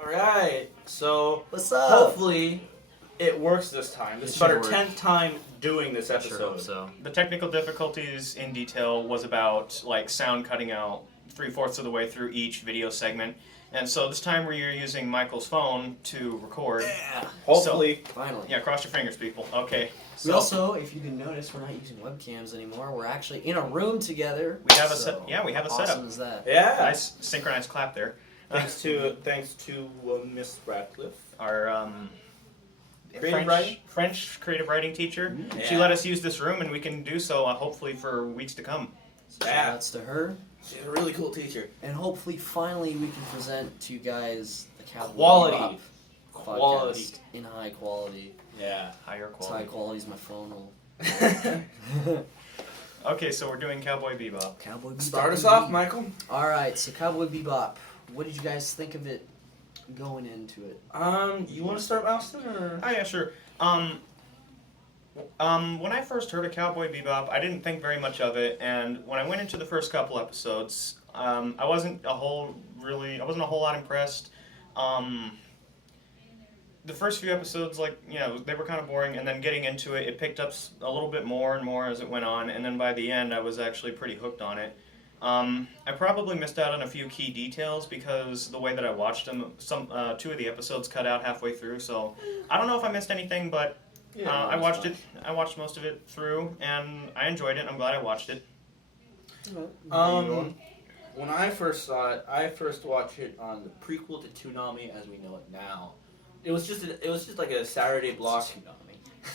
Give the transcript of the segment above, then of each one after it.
Alright, so What's up? hopefully it works this time. This is about our should 10th time doing this Sure episode. hope so. The technical difficulties in detail was about like sound cutting out 3/4 of the way through each video segment. And so this time we're using Michael's phone to record. Yeah. Hopefully. Finally. Yeah, cross your fingers, people. Okay. We also, if you can notice, we're not using webcams anymore. We're actually in a room together. We have a so we have a awesome setup. Is that? Yeah. Nice synchronized clap there. Thanks to Miss Radcliffe. Our French creative writing teacher. Yeah. She let us use this room, and we can do so hopefully for weeks to come. So Yeah. shoutouts to her, She's a really cool teacher. and hopefully, finally, we can present to you guys the Cowboy Quality. Bebop Quality. podcast in high quality. Yeah. Higher It's high quality. quality as my phone will. Okay, so we're doing Cowboy Bebop. Cowboy Bebop. Start us off, Michael. All right, so Cowboy Bebop. What did you guys think of it going into it? You want to start, Austin, or? Oh yeah, sure. When I first heard of Cowboy Bebop, I didn't think very much of it, and when I went into the first couple episodes, I wasn't a whole lot impressed. The first few episodes, they were kind of boring, and then getting into it, it picked up a little bit more and more as it went on, and then by the end, I was actually pretty hooked on it. I probably missed out on a few key details because the way that I watched them, two of the episodes cut out halfway through, so I don't know if I missed anything, but I watched it. I watched most of it through, and I enjoyed it. I'm glad I watched it. When I first saw it, I first watched it on the prequel to Toonami as we know it now. It was just like a Saturday block.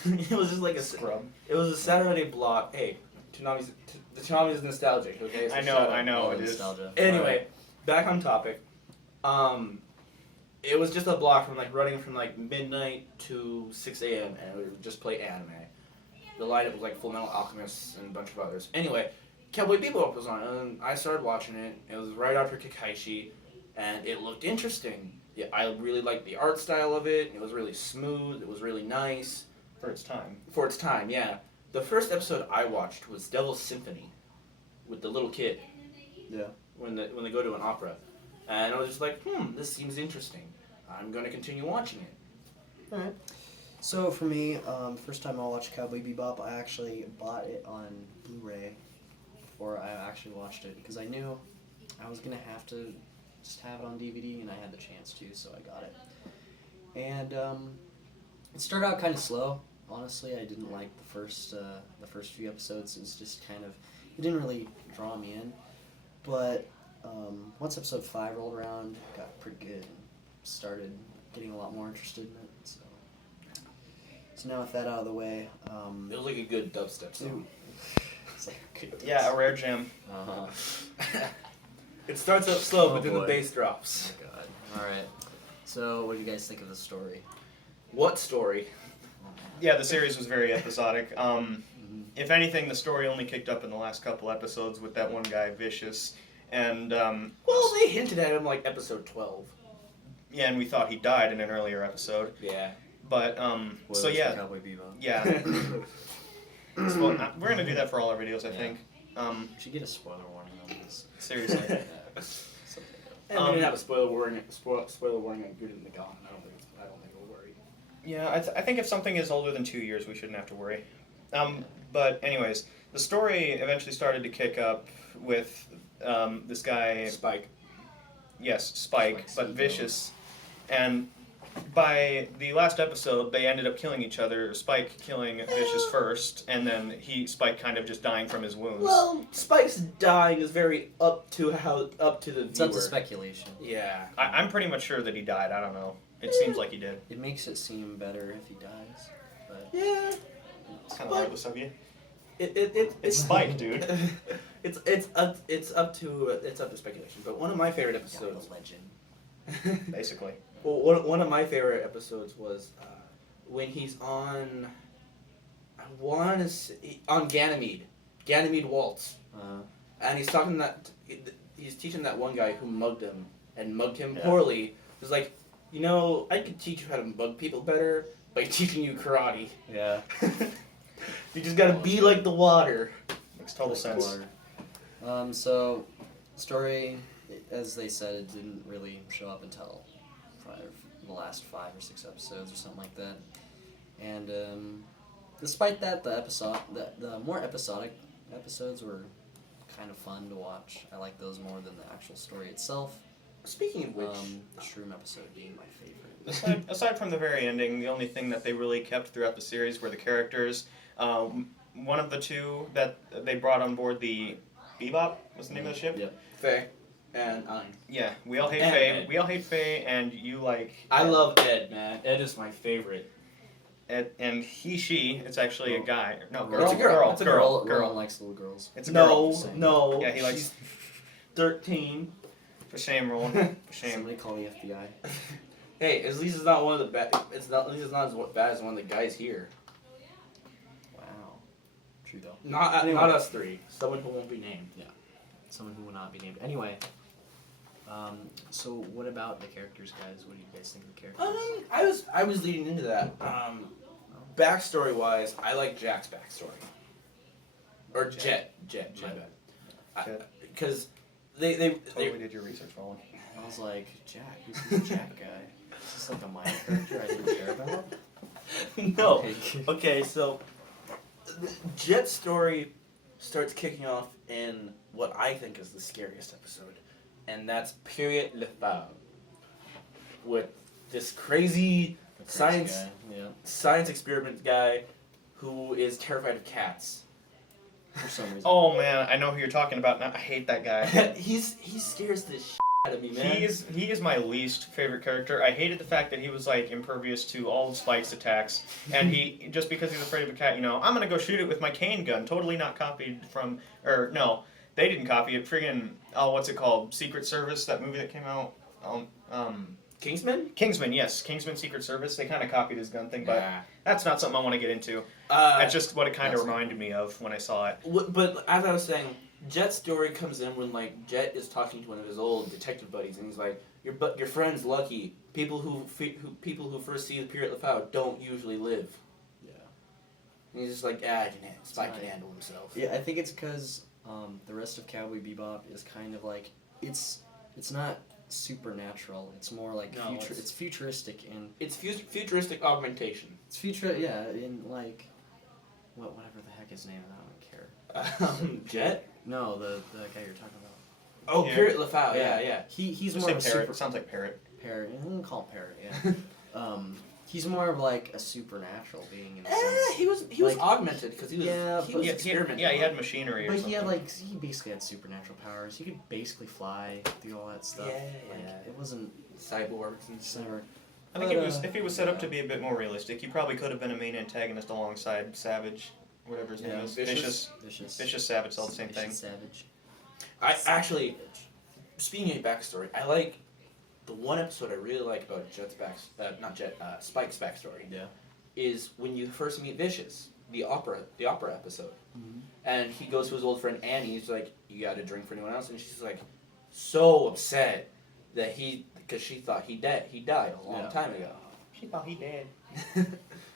It was just like a Scrub. It was a Saturday block. Hey, the Toonami is nostalgic. Okay, so I shut up. know, Oh, it is. nostalgia. Anyway, back on topic. It was just a block from running from midnight to 6 a.m. and we would just play anime. The lineup was Full Metal Alchemist and a bunch of others. Anyway, Cowboy Bebop was on, and I started watching it. It was right after Kakaishi, and it looked interesting. Yeah, I really liked the art style of it. It was really smooth. It was really nice. For its time. For its time, yeah. The first episode I watched was Devil's Symphony, with the little kid. Yeah. When they go to an opera, and I was just like, this seems interesting. I'm going to continue watching it. Alright. So for me, first time I watched Cowboy Bebop, I actually bought it on Blu-ray before I actually watched it because I knew I was going to have to just have it on DVD, and I had the chance to, so I got it. And it started out kind of slow. Honestly, I didn't like the first few episodes. It was just kind of, it didn't really draw me in. But once episode 5 rolled around, it got pretty good. Started getting a lot more interested in it. So now with that out of the way, It was like a good dubstep song. it's like a good Yeah, a rare gem. Uh-huh. It starts up slow, Oh, but then the boy. bass drops. Oh god. Alright. So what do you guys think of the story? What story? Yeah, the series was very episodic. If anything, the story only kicked up in the last couple episodes with that one guy, Vicious, and Well, they hinted at him episode 12. yeah, and we thought he died in an earlier episode. Yeah. But so Spoilers yeah, for Cowboy Bebop. yeah. So, we're gonna do that for all our videos, I think. We should get a spoiler warning on this. Seriously. Something And we didn't have a spoiler warning on Good in the Gone. I don't think we'll worry. Yeah, I think if something is older than 2 years, we shouldn't have to worry. But anyways, the story eventually started to kick up with this guy. Spike. Yes, Spike, Spike but Spiegel. Vicious. And by the last episode, they ended up killing each other. Spike killing Vicious first, and then Spike kind of just dying from his wounds. Well, Spike's dying is very up to the viewer. It's up to speculation. Yeah. I'm pretty much sure that he died. I don't know. It seems like he did. It makes it seem better if he dies. But Yeah. It's kind of heartless of you. It's It's Spike, dude. it's up to speculation. But one of my favorite episodes. legend. Basically. Well, one of my favorite episodes was when he's on. I want to say on Ganymede Waltz, and he's talking he's teaching that one guy who mugged him Yeah. poorly. He's like, I could teach you how to mug people better by teaching you karate. Yeah. You just gotta be like the water. Makes total sense. So, story, as they said, it didn't really show up until the last 5 or 6 episodes or something like that. And despite that, the more episodic episodes were kind of fun to watch. I like those more than the actual story itself. Speaking of which, The Shroom episode being my favorite. Aside from the very ending, the only thing that they really kept throughout the series were the characters. One of the two that they brought on board, the Bebop was the name of the ship? Yep. Faye and Ein. Yeah, we all hate And Faye. Ed. We all hate Faye, and you like... I love Ed, man. Ed is my favorite. Ed, and she, it's actually a guy. No, girl. It's a girl. It's a girl. Rowan likes little girls. It's a girl. No. Yeah, he likes... She's 13. For shame, Rowan. For shame. Somebody call the FBI. Hey, at least it's not one of the bad. At least it's not as bad as one of the guys here. Wow. True though. Not Anyway. not us three. Someone who won't be named. Someone who will not be named. Anyway. So what about the characters, guys? What do you guys think of the characters? I was leading into that. Backstory wise, I like Jack's backstory. Or Jet. My bad. Because they Totally did your research, Rowan. I was like, Jack, who's the Jack guy? Is this like a minor character I didn't care about? no. Okay. Okay, so Jet's story starts kicking off in what I think is the scariest episode, and that's Pierrot le Fou, with this crazy science Guy. Yeah. science experiment guy who is terrified of cats. For some reason. Oh man, I know who you're talking about. Now. I hate that guy. he scares the shit out of me, man. He is my least favorite character. I hated the fact that he was like impervious to all of Spike's attacks, and he just because he's afraid of a cat, I'm gonna go shoot it with my cane gun. Totally not copied from, or no, they didn't copy it. Friggin' what's it called? Secret Service, that movie that came out. Kingsman? Kingsman, yes, Kingsman Secret Service. They kind of copied his gun thing, but that's not something I want to get into. That's just what it kind of reminded me of when I saw it. But as I was saying, Jet's story comes in when like Jet is talking to one of his old detective buddies, and he's like, "Your friend's lucky. People who first see the Pierrot le Fou don't usually live." Yeah. And he's just like, Spike can handle himself. Yeah, I think it's because the rest of Cowboy Bebop is kind of like it's not supernatural. It's more like No, it's futuristic and It's futuristic augmentation. it's in like whatever the heck his name is. I don't care. Jet? No, the guy you're talking about. Oh, Yeah. Pierrot le Fou. Yeah. He's Just more say of a Parrot. super Sounds like Parrot. Parrot. I'm gonna call him Parrot. Yeah. He's more of like a supernatural being in a sense. He was Like, augmented because he was experimenting. He had machinery or But something. he basically had supernatural powers. He could basically fly, do all that stuff. Yeah. It wasn't cyborgs and stuff. never. I think if he was set up to be a bit more realistic, he probably could have been a main antagonist alongside Savage, whatever his name is. Vicious. Vicious Savage, all the same thing. Vicious Savage. I actually, speaking of backstory, I like the one episode I really like about Spike's backstory. Yeah. Is when you first meet Vicious, the opera episode, and he goes to his old friend Annie. He's like, "You got a drink for anyone else?" And she's like, so upset that because she thought he died a long time ago. She thought he did.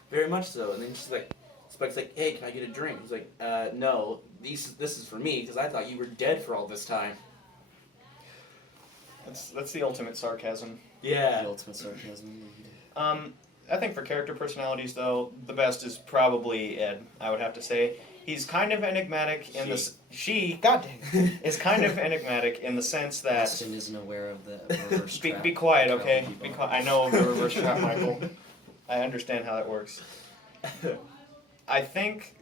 Very much so. And then she's like, Spike's like, "Hey, can I get a drink?" He's like, "No, this is for me because I thought you were dead for all this time." That's the ultimate sarcasm. Yeah. The ultimate sarcasm. I think for character personalities, though, the best is probably Ed. I would have to say he's kind of enigmatic in this. God dang, is kind of enigmatic in the sense that. Austin isn't aware of the reverse trap. Be quiet, Cowboy okay? Bebop. I know of the reverse trap, Michael. I understand how that works. I think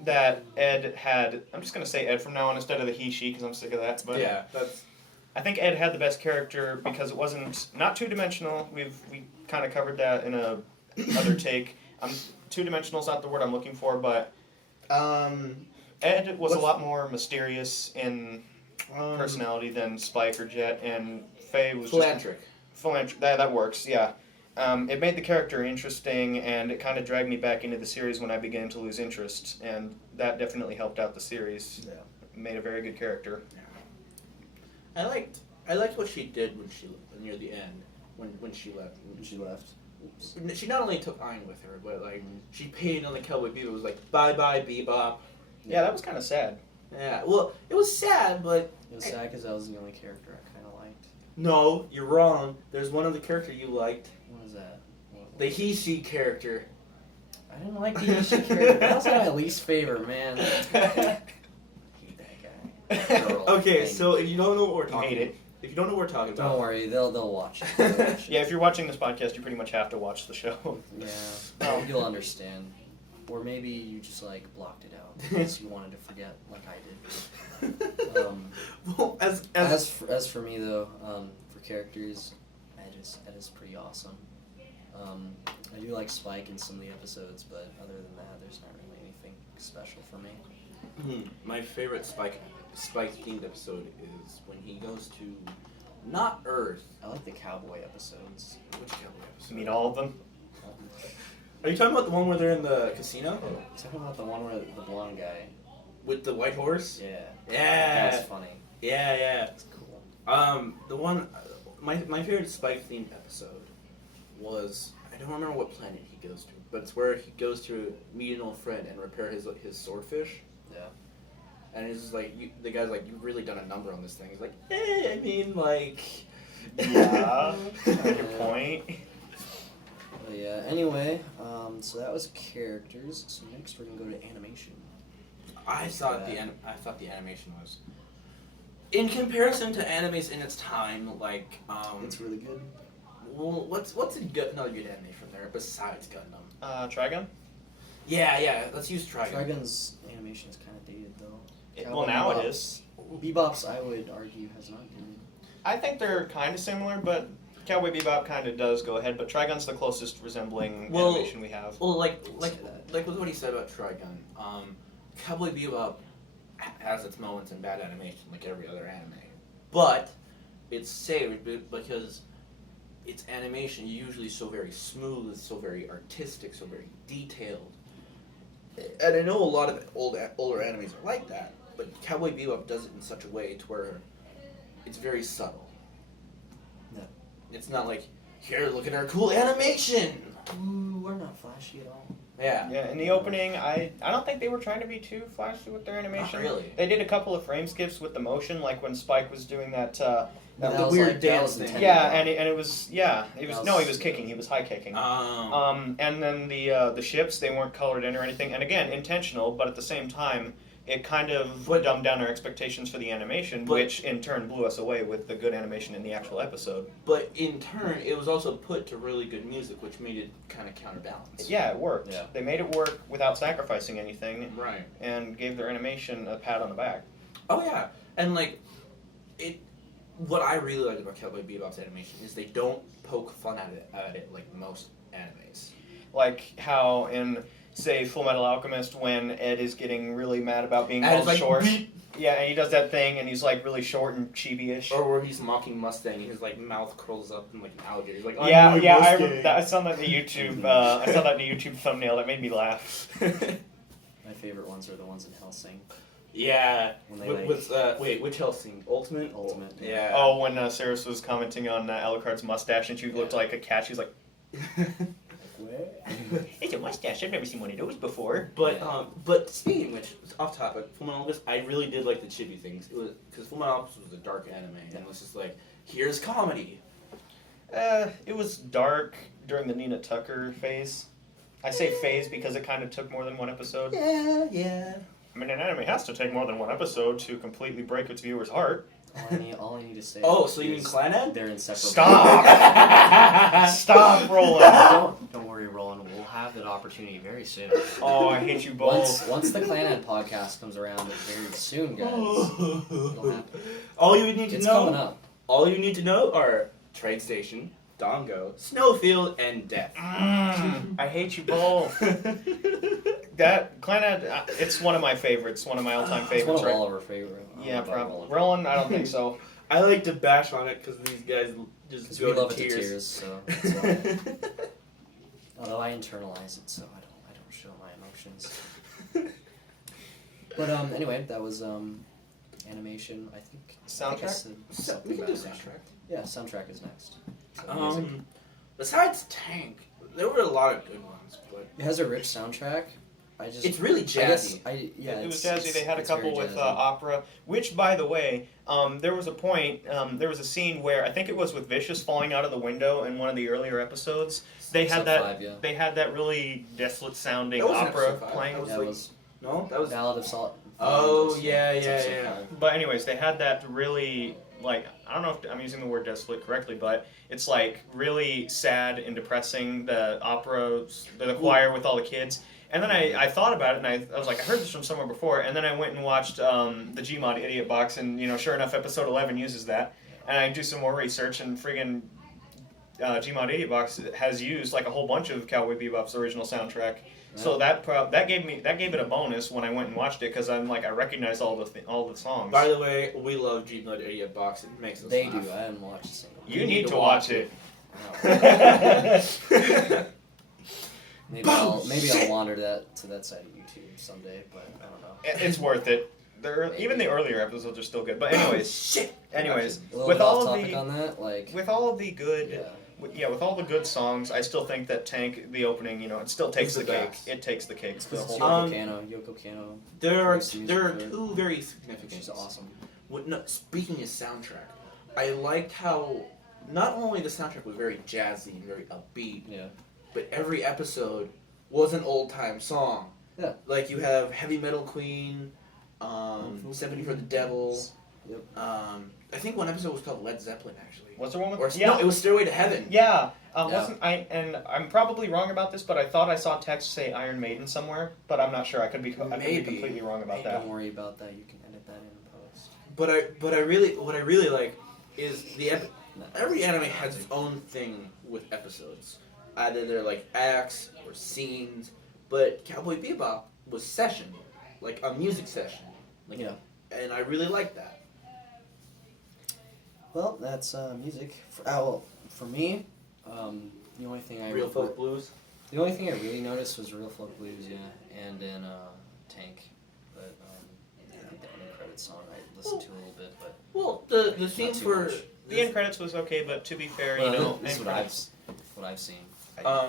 that Ed had. I'm just gonna say Ed from now on instead of the he/she because I'm sick of that. But Yeah, that's. I think Ed had the best character because it wasn't not two-dimensional. We kind of covered that in a other take. Two-dimensional is not the word I'm looking for, but Ed was a lot more mysterious in personality than Spike or Jet, and Faye was Philanthropic. That works, yeah. It made the character interesting, and it kind of dragged me back into the series when I began to lose interest, and that definitely helped out the series. Yeah. Made a very good character. I liked what she did near the end when she left. When she left. Oops. She not only took Ein with her, but like she paid on the Cowboy Bebop. It was like bye Bebop. Yeah, that was kind of sad. Yeah, well, it was sad, but It was sad because that was the only character I kind of liked. No, you're wrong. There's one other character you liked. What is that? The he-she character. I didn't like the Ishi character. That was my least favorite, man. I hate that guy. Girl Okay, thing. so if you don't know what we're talking hate it. If you don't know what we're talking about. Don't worry, they'll watch it. They'll watch it. Yeah, if you're watching this podcast, you pretty much have to watch the show. Yeah, you'll understand. Or maybe you just like blocked it out because you wanted to forget, like I did. Well, As for me though, for characters, Ed is pretty awesome. I do like Spike in some of the episodes, but other than that, there's not really anything special for me. My favorite Spike themed episode is when he goes to not Earth. I like the cowboy episodes. Which cowboy episode? You mean all of them? Are you talking about the one where they're in the casino Talking about the one where the blonde guy. with the white horse? Yeah. Yeah. That's funny. Yeah. That's cool. The one, my favorite Spike themed episode was, I don't remember what planet he goes to, but it's where he goes to meet an old friend and repair his swordfish. Yeah. And it's just like, the guy's like, you've really done a number on this thing. He's like, I mean, like... Yeah. Your point. But yeah. Anyway, so that was characters. So next we're gonna go to animation. I thought the animation was... In comparison to animes in its time, like, It's really good. well, what's another good anime from there besides Gundam? Trigun? Yeah, let's use Trigun. Trigun's animation is kind of dated though. Well, now Bebop. it is. Bebop's, I would argue, has not been. I think they're kind of similar, but Cowboy Bebop kind of does go ahead. But Trigun's the closest resembling animation we have. Well, like Say that. with what he said about Trigun, Cowboy Bebop has its moments in bad animation, like every other anime, but it's saved because its animation usually so very smooth, so very artistic, so very detailed. And I know a lot of older animes are like that, but Cowboy Bebop does it in such a way to where it's very subtle. No. It's not like, here, look at our cool animation! Ooh, we're not flashy at all. Yeah. Yeah, in the opening, I don't think they were trying to be too flashy with their animation. Not really. They did a couple of frame skips with the motion, like when Spike was doing that. That the was weird like- that dance was thing. intended Yeah, well. and it was he was kicking, he was high kicking. And then the ships, they weren't colored in or anything, and again intentional, but at the same time it kind of dumbed down our expectations for the animation, which in turn blew us away with the good animation in the actual episode. But in turn, it was also put to really good music, which made it kind of counterbalance. Yeah, it worked. Yeah. They made it work without sacrificing anything, Right. and gave their animation a pat on the back. Oh yeah, and like, what I really like about Cowboy Bebop's animation is they don't poke fun at it like most animes. Like how in, say, Full Metal Alchemist, when Ed is getting really mad about being And called it's like, short. beep. Yeah, and he does that thing, and he's like really short and chibi-ish. Or where he's mocking Mustang, and his like mouth curls up and like an alligator. He's like, Yeah, I'm I Mustang. remember that. I saw that in the YouTube. I saw that in the YouTube thumbnail. That made me laugh. My favorite ones are the ones in Hellsing. Yeah. When they Wait, which Hellsing? Ultimate? Ultimate, Yeah. Oh, when Saris was commenting on Alucard's mustache, and she looked like a cat. She was like, "It's a mustache. I've never seen one of those before." But speaking of which, off topic, Fullmetal Alchemist, I really did like the chibi things. It was because Fullmetal Alchemist was a dark anime, and it was just like, here's comedy. It was dark during the Nina Tucker phase. I say phase because it kind of took more than one episode. Yeah. I mean, an anime has to take more than one episode to completely break its viewer's heart. All I need to say. Oh, so you mean is Clannad? They're inseparable. Stop! Stop, Roland! Don't worry, Roland. We'll have that opportunity very soon. Oh, I hate you both. Once the Clannad podcast comes around very soon, guys, it'll happen. All you need to It's know. coming up. All you need to know are Trade Station, Dongo, Snowfield, and Death. I hate you both. That Clannad, it's one of my favorites. One of my all-time It's favorites. one of right? all of our favorite. Yeah, probably. Roland, I don't think so. I like to bash on it because these guys just Because go we to love it to tears. tears, so that's why. Although I internalize it, so I don't show my emotions. But anyway, that was animation. I think I Soundtrack? said So, something we can do about soundtrack. Yeah, soundtrack is next. So music. Besides Tank, there were a lot of good ones, but It has a rich soundtrack. It's really jazzy. It was jazzy. They had a couple with opera, which, by the way, there was a point, there was a scene where I think it was with Vicious falling out of the window in one of the earlier episodes. They had They had that really desolate sounding opera playing. That was Ballad of Salt. Oh yeah. But anyways, they had that really, like, I don't know if I'm using the word desolate correctly, but it's like really sad and depressing, the opera, the choir with all the kids. And then I thought about it, and I was like, I heard this from somewhere before, and then I went and watched the Gmod Idiot Box, and, sure enough, episode 11 uses that. And I do some more research, and friggin' Gmod Idiot Box has used, like, a whole bunch of Cowboy Bebop's original soundtrack. Yeah. So that gave it a bonus when I went and watched it, because I'm like, I recognize all the songs. By the way, we love Gmod Idiot Box. It makes us They laugh. do. I haven't watched a single. You need to watch it. Maybe I'll wander to that side of YouTube someday, but I don't know. It's worth it. Even the earlier episodes are still good. But anyways, with all of the on that, with all of the good, with all the good songs, I still think that Tank, the opening, it still takes the cake. It takes the cake. The whole Yoko Kanno. There are two very significant. She's awesome. Speaking of soundtrack, I liked how not only the soundtrack was very jazzy and very upbeat. Yeah. But every episode was an old-time song. Yeah. Like you have Heavy Metal Queen, Sympathy for the Devil. Yep. I think one episode was called Led Zeppelin, actually. Was there one with... No, it was Stairway to Heaven. Yeah. Wasn't I? And I'm probably wrong about this, but I thought I saw text say Iron Maiden somewhere, but I'm not sure. I could be completely wrong about that. Don't worry about that. You can edit that in post. But what I really like is every anime has its own thing with episodes. Either they're like acts or scenes, but Cowboy Bebop was session, like a music session. And I really like that. Well, that's music. For me, the only thing Real folk blues. The only thing I really noticed was Real Folk Blues, and then Tank. But I think the end credits song I listened to a little bit, but the theme for the end credits was okay, but to be fair, this is what I've seen. I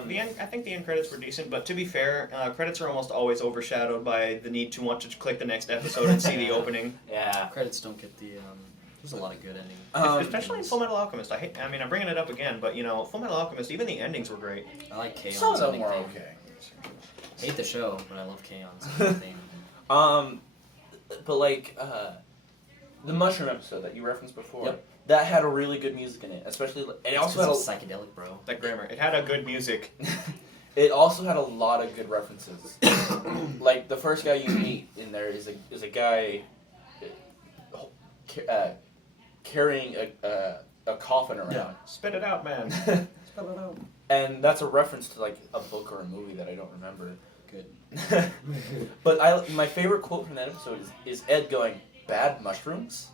think the end credits were decent, but to be fair, credits are almost always overshadowed by the need to want to click the next episode and see the opening. Yeah. Credits don't get the. There's a lot of good endings. Especially in Full Metal Alchemist. I'm bringing it up again, but Full Metal Alchemist, even the endings were great. I like K-On's Some of them ending were theme. okay. I hate the show, but I love K-On's ending theme. But like the Mushroom episode that you referenced before. Yep. That had a really good music in it, especially, and it also had psychedelic, bro. That grammar. It had a good music. It also had a lot of good references. Like the first guy you meet in there is a guy carrying a coffin around. Yeah. Spit it out, man. Spit it out. And that's a reference to like a book or a movie that I don't remember. Good. But my favorite quote from that episode is Ed going, "Bad mushrooms."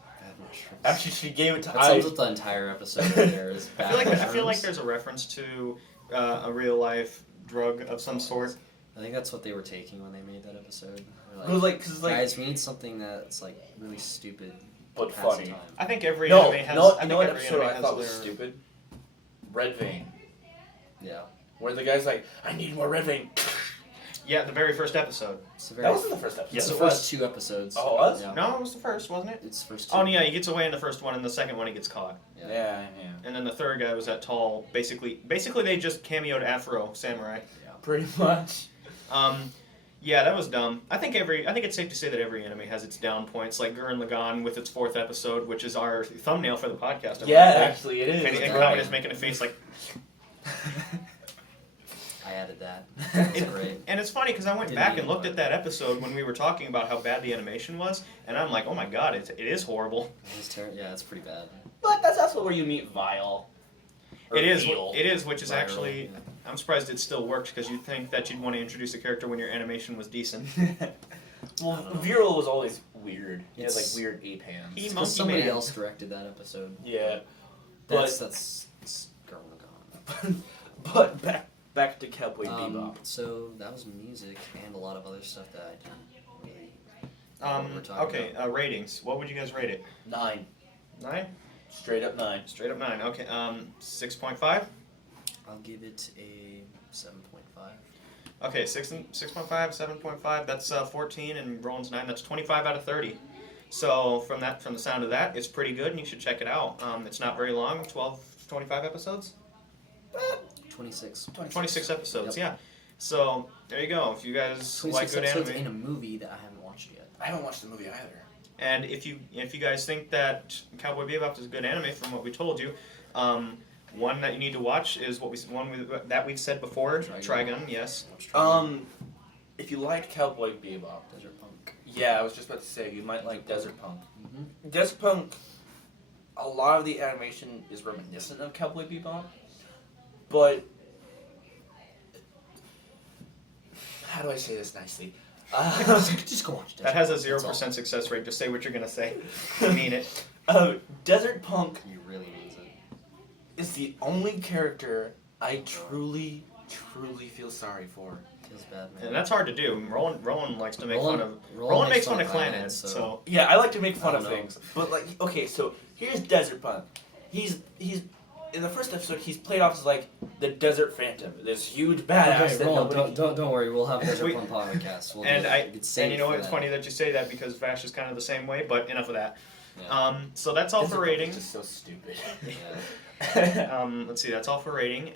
Actually, she gave it to That sums up the entire episode right there. Is bad I feel like there's a reference to a real life drug of some sort. I think that's what they were taking when they made that episode. Cause guys, we need something that's like really stupid but funny. Time. I think every anime has. You know what episode I thought was stupid? Red Vein. Yeah. Where the guy's like, "I need more Red Vein." Yeah, the very first episode. That wasn't the first episode. Yes, the first 2 episodes. Oh, it was? Yeah. No, it was the first, wasn't it? It's the first 2. Oh, yeah, he gets away in the first one, and the second one he gets caught. Yeah. And then the third guy was that tall. Basically, they just cameoed Afro Samurai. Yeah. Pretty much. Yeah, that was dumb. I think it's safe to say that every anime has its down points, like Gurren Lagann with its 4th episode, which is our thumbnail for the podcast. Actually, it is. And Comet is making a face like. I added that. That's great. And it's funny because I went back and looked at that episode when we were talking about how bad the animation was, and I'm like, oh my god, it is horrible. Yeah, it's pretty bad. But that's also where you meet Vile. It is, which is actually... Yeah. I'm surprised it still worked, because you'd think that you'd want to introduce a character when your animation was decent. Well, Viral was always weird. He had like weird ape hands. Somebody else directed that episode. Yeah. That's Gurren Lagann. But back to Cowboy Bebop. So that was music and a lot of other stuff that I didn't really okay, ratings. What would you guys rate it? 9. 9? Straight up 9. Straight up 9. Okay. 6.5? I'll give it a 7.5. Okay, 6.5, 7.5. That's 14, and Roland's 9. That's 25 out of 30. So from the sound of that, it's pretty good, and you should check it out. It's not very long, 25 episodes. 26. 26 episodes, Yep. yeah. So there you go. If you guys 26 like good episodes anime, in a movie that I haven't watched yet. I haven't watched the movie either. and if you guys think that Cowboy Bebop is a good anime from what we told you, one that you need to watch is that we've said before, Trigun. Yes. If you liked Cowboy Bebop, Desert Punk. yeah, I was just about to say you might like Desert Punk. Mm-hmm. Desert Punk, a lot of the animation is reminiscent of Cowboy Bebop, but how do I say this nicely? Just go watch Desert That has a Punk, that's 0% success rate. Just say what you're gonna say. I mean it. Desert Punk all. You really means it. is the only character I truly feel sorry for. Feels bad, man. And that's hard to do. Roland likes to make Roland- fun of. Roland Roland makes makes fun of fun of Clanhead. Clanhead, So Yeah, I like to make fun I of don't know. things, but like, okay, so here's Desert Punk. He's in the first episode he's played off as like the Desert Phantom, this huge badass. Okay, that Roland, nobody- don't worry. We'll have a Desert We- Punk podcast. We'll and do it. It's safe and you know for what? It's that. funny that you say that because Vash is kind of the same way. But enough of that. Yeah. So that's all Desert for Punk is rating. just so stupid. Yeah. Let's see. That's all for rating.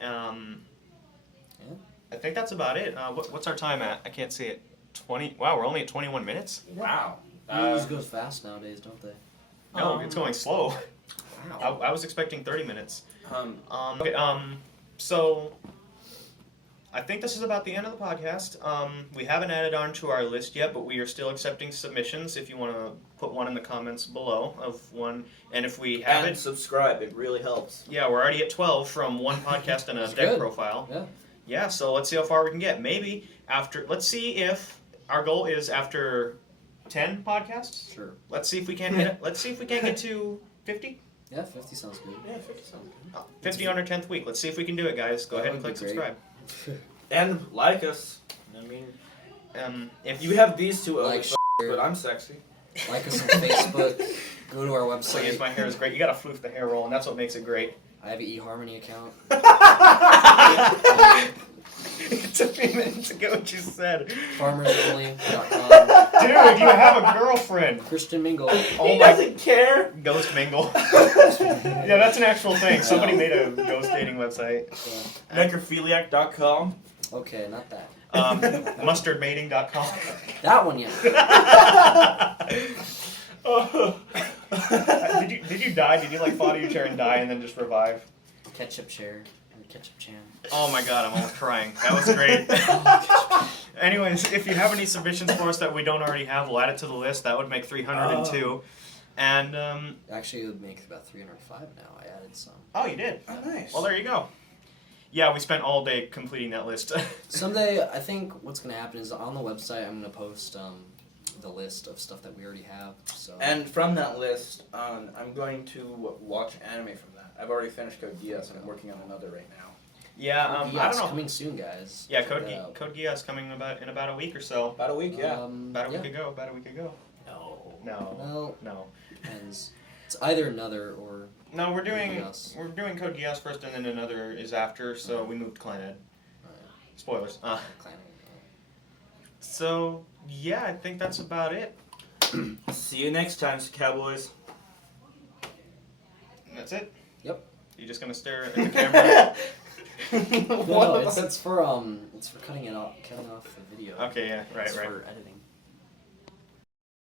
I think that's about it. What's our time at? I can't see it. 20. Wow, we're only at 21 minutes. Wow. News goes fast nowadays, don't they? No, it's going slow. Wow. I was expecting 30 minutes. Okay. So I think this is about the end of the podcast. We haven't added on to our list yet, but we are still accepting submissions. If you want to put one in the comments below of one, and if we have And it, subscribe. It really helps. yeah, we're already at 12 from one podcast and a That's deck good. profile. Yeah. Yeah, so let's see how far we can get. Maybe after, let's see if our goal is after 10 podcasts. Sure. Let's see if we can get. Let's see if we can get to 50. Yeah, 50 sounds good. Yeah, 50 sounds good. 50 on our 10th week. Let's see if we can do it, guys. Go That ahead and would click be great. subscribe. And like us. I mean, If you have these two Like, ugly but I'm sexy. like us on Facebook. Go to our So yes, website. my hair is great. You gotta floof the hair roll, and that's what makes it great. I have an eHarmony account. It took me a minute to get what you said. FarmersOnly.com. Dude, you have a girlfriend. Christian Mingle. Oh He my. doesn't care. Ghost mingle. Yeah, that's an actual thing. Somebody made a ghost dating website. Necrophiliac.com. Okay, not that. Mustardmating.com. That one, yeah. Did you die? Did you like fall out of your chair and die and then just revive? Ketchup chair. Or ketchup chan. Oh my god, I'm almost crying. That was great. Anyways, if you have any submissions for us that we don't already have, we'll add it to the list. That would make 302. And, Actually, it would make about 305 now. I added some. oh, you did? Oh, nice. Well, there you go. Yeah, we spent all day completing that list. Someday, I think what's going to happen is on the website, I'm going to post the list of stuff that we already have. So. And from that list, I'm going to watch anime from that. I've already finished Code Geass and I'm working on another right now. Yeah, I Yeah, it's don't know. coming soon, guys. Yeah, Check Code that out. Geass coming in about a week or so. About a week, yeah. About a week ago. About a week ago. No. No. Well, No. depends. It's either another or No, we're doing Geass. Code Geass first, and then another is after. So we moved Clanhead. Spoilers. Clan. So yeah, I think that's about it. See you next time, Cowboys. And that's it. Yep. You just gonna stare at the camera? No, it's for cutting off the video. Okay. Yeah. Right. It's Right. for editing.